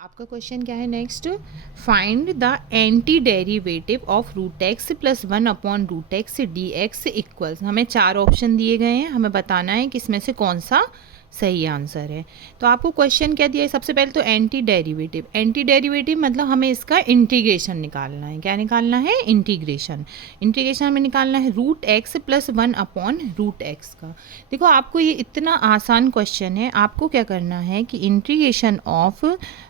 आपका क्वेश्चन क्या है next. Find the anti derivative of root x plus 1/√x dx equals. हमें 4 option दिए गए हैं, हमें बताना है कि इसमें से कौन सा सही आंसर है। तो आपको क्वेश्चन क्या दिया है, सबसे पहले तो एंटी डेरिवेटिव। एंटी डेरिवेटिव मतलब हमें इसका इंटीग्रेशन निकालना है। क्या निकालना है? इंटीग्रेशन। इंटीग्रेशन हमें निकालना है रूट एक्स प्लस 1/√x का। देखो आपको ये इतना आसान क्वेश्चन है, आपको क्या करना है कि integration of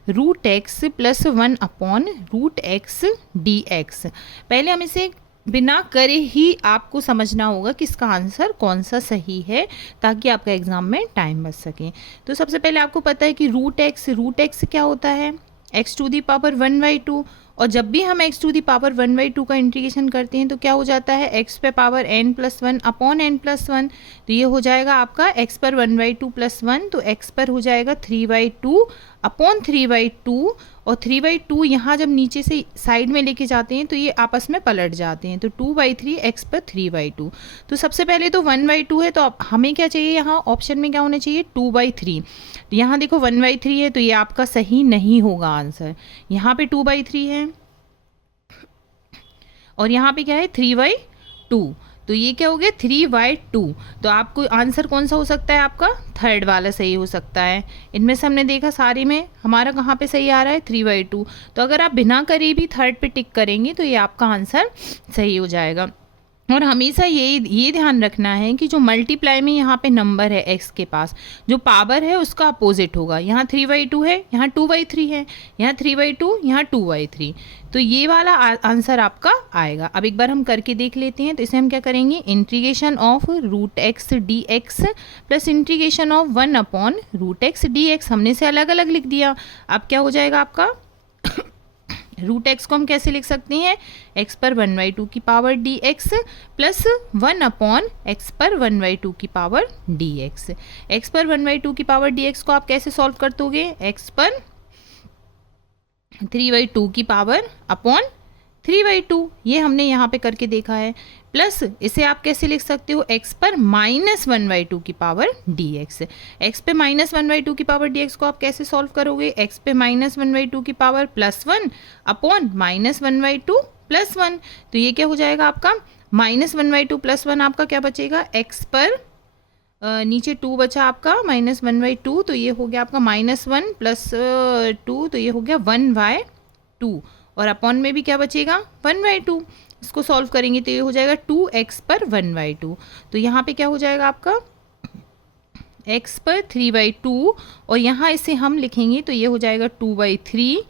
root x plus 1/√x dx, पहले हम इसे बिना करे ही आपको समझना होगा कि इसका आंसर कौन सा सही है, ताकि आपका एग्जाम में टाइम बच सके। तो सबसे पहले आपको पता है कि रूट एक्स क्या होता है? x⁴ 1/2। और जब भी हम x⁴ 1/2 का इंटीग्रेशन करते हैं तो क्या हो जाता है? x⁴n+1/n+1। तो ये हो जाएगा आपका x पर 1/2 + 1, तो x पर हो जाएगा 3/2/3/2। और 3/2 यहाँ जब नीचे से साइड में लेके जाते हैं तो ये आपस में पलट जाते हैं, तो 2/3 x पर 3/2। तो सबसे पहले तो 1/2 है, तो हमें क्या चाहिए? यहाँ ऑप्शन में क्या होना चाहिए? 2/3। यहाँ देखो 1/3 है, तो ये आपका सही नहीं होगा आंसर। यहाँ पे 2/3 है और यहाँ पे क्या है? 3/2। तो ये क्या हो गया? 3/2। तो आपको आंसर कौन सा हो सकता है? आपका थर्ड वाला सही हो सकता है। इनमें से हमने देखा सारे में हमारा कहाँ पे सही आ रहा है? 3/2। तो अगर आप बिना करे भी थर्ड पे टिक करेंगे तो ये आपका आंसर सही हो जाएगा। और हमेशा ये ध्यान रखना है कि जो मल्टीप्लाई में यहाँ पे नंबर है x के पास, जो पावर है उसका अपोजिट होगा। यहाँ 3/2 है, यहाँ 2/3 है, यहाँ 3/2, यहाँ 2/3। तो ये वाला आंसर आपका आएगा। अब एक बार हम करके देख लेते हैं। तो इसे हम क्या करेंगे? Integration of root x d x plus integration of 1/√x dx, हमने से अलग अलग लिख दिया। अब क्या हो जाएगा आपका? रूट एक्स को हम कैसे लिख सकते हैं? x पर 1/2 की पावर dx प्लस 1/x पर 1/2 की पावर dx। x पर 1/2 की पावर dx को आप कैसे सॉल्व कर दोगे? x पर 3/2 की पावर अपॉन 3/2, ये हमने यहाँ पे करके देखा है। प्लस इसे आप कैसे लिख सकते हो? x पर -1/2 की पावर dx। x पे -1/2 की पावर dx को आप कैसे सॉल्व करोगे? x पे -1/2 की पावर +1 अपॉन -1/2 + 1। तो ये क्या हो जाएगा आपका? -1/2 + 1 आपका क्या बचेगा? x पर नीचे 2 बचा आपका -1/2, तो ये हो गया आपका -1 + 2, तो ये हो गया 1/2। और अपॉन में भी क्या बचेगा? 1/2। इसको सॉल्व करेंगे तो ये हो जाएगा 2x पर 1/2। तो यहाँ पे क्या हो जाएगा आपका? x पर 3/2 और यहाँ इसे हम लिखेंगे तो ये हो जाएगा 2/3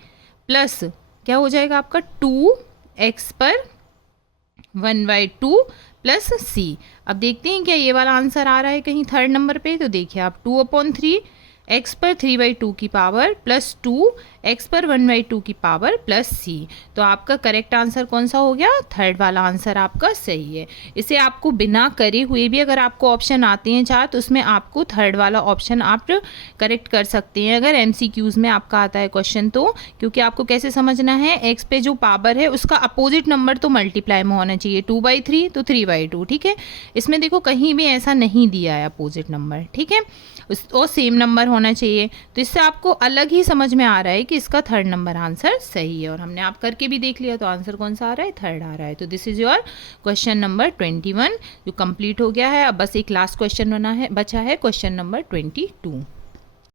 प्लस क्या हो जाएगा आपका? 2x पर 1/2 प्लस c। अब देखते हैं क्या ये वाला आंसर आ रहा है कहीं थर्ड नंबर पे। तो देखिए आप 2/3 x पर 3/2 की पावर प्लस 2 x पर 1/2 की पावर प्लस c। तो आपका करेक्ट आंसर कौन सा हो गया? थर्ड वाला आंसर आपका सही है। इसे आपको बिना करे हुए भी अगर आपको ऑप्शन आते हैं 4, तो उसमें आपको थर्ड वाला ऑप्शन आप करेक्ट कर सकते हैं अगर MCQs में आपका आता है क्वेश्चन तो। क्योंकि आपको कैसे समझना है? x पे जो पावर है उसका अपोजिट नंबर तो मल्टीप्लाई में होना चाहिए। 2/3 तो 3/2, ठीक है। इसमें देखो कहीं भी ऐसा नहीं दिया है अपोजिट नंबर, ठीक है, और सेम नंबर होना चाहिए। तो इससे आपको अलग ही समझ में आ रहा है कि इसका थर्ड नंबर आंसर सही है। और हमने आप करके भी देख लिया, तो आंसर कौन सा आ रहा है? थर्ड आ रहा है। तो this is your question number 21 जो कंप्लीट हो गया है। अब बस एक लास्ट क्वेश्चन बचा है, क्वेश्चन नंबर 22।